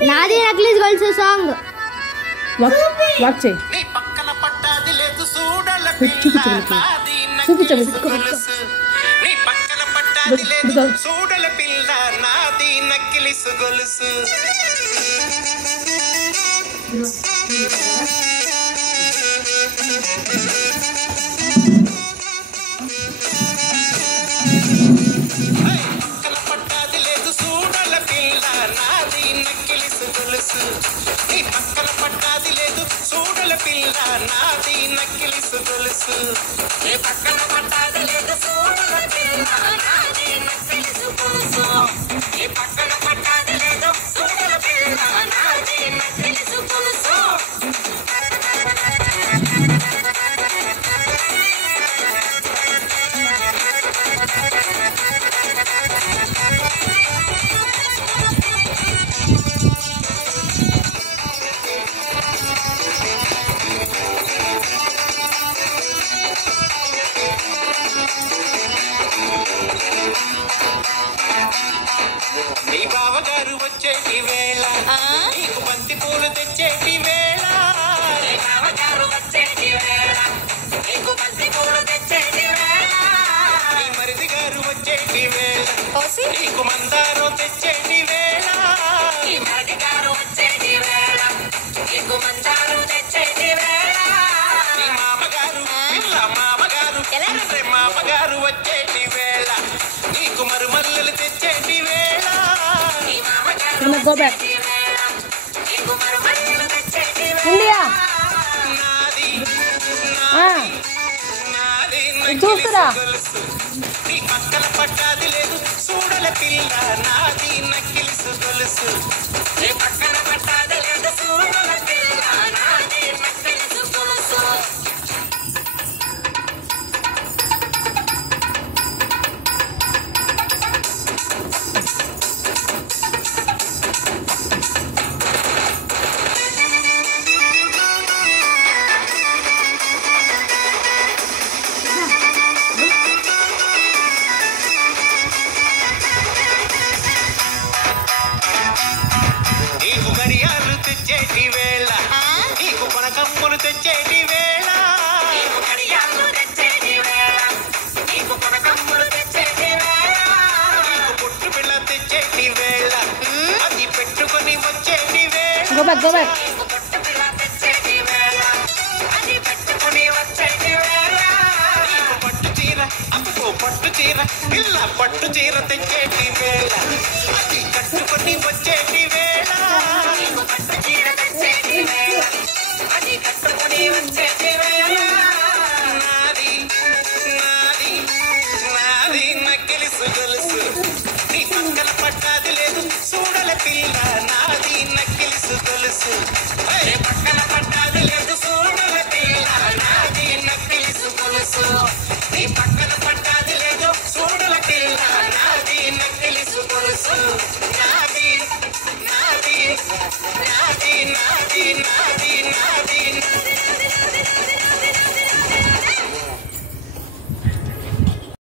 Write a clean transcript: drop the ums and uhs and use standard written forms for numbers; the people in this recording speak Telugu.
నాది నక్లీస్ గొలుసు సాంగ్ వాక్ చేయి చూపించు చూడల పిల్ల నాది నక్కిలిసు గొలుసు పక్కన పట్టాది లేదు చూడల పిల్ల నాది నక్కిలిసు గొలుసు నీ పక్కన పట్టాది లేదు చూడల పిల్ల నాది నక్కిలిసు గొలుసు నీ పక్కన పట్టాది లేదు చూడల పిల్ల నాది నక్కిలిసు గొలుసు నీ పక్కన పట్టాది లేదు చూడల పిల్ల నాది నక్కిలిసు గొలుసు నీ బావగారు వచ్చేటి వేళ నీకు బంతి పూలు తెచ్చేటి వేళ నీ బావగారు వచ్చేటి వేళ నీకు బంతి పూలు తెచ్చేటి వేళ నీ మరిది గారు వచ్చేటి వేళ నీకు మందారం తెచ్చేటి వేళ నీ మరిది గారు వచ్చేటి వేళ నీకు మందారం తెచ్చేటి వేళ నీ మామగారు పిల్ల మామగారు మామగారు వచ్చేటి వేళ నీకు మరుమల్లెలు తెచ్చేటి వేళ Go back. India. చూస్తురా నీ పక్కన పట్టాది లేదు చూడల పిల్ల నాది నక్కిలిసు గొలుసు నీ పక్కన పట్టాది లేదు చూడల పిల్ల నాది నక్కిలిసు గొలుసు నీకు గడియాలు తెచ్చేటి వేళ నీకు కొనకమ్ములు తెచ్చేటి వేళ నీకు గడియాలు తెచ్చేటి వేళ నీకు కొనకమ్ములు తెచ్చేటి వేళ నీకు పుట్టు పిల్ల తెచ్చేటి వేళ అది పెట్టుకొని వచ్చేటి వేళ Go back. నీకు పుట్టు పిల్ల తెచ్చేటి వేళ అది పెట్టుకొని వచ్చేటి వేళ నీకు పట్టు చీర అప్పుకో పట్టు చీర పిల్ల పట్టు చీర తెచ్చేటి వేళ అది కట్టుకొని వచ్చేటి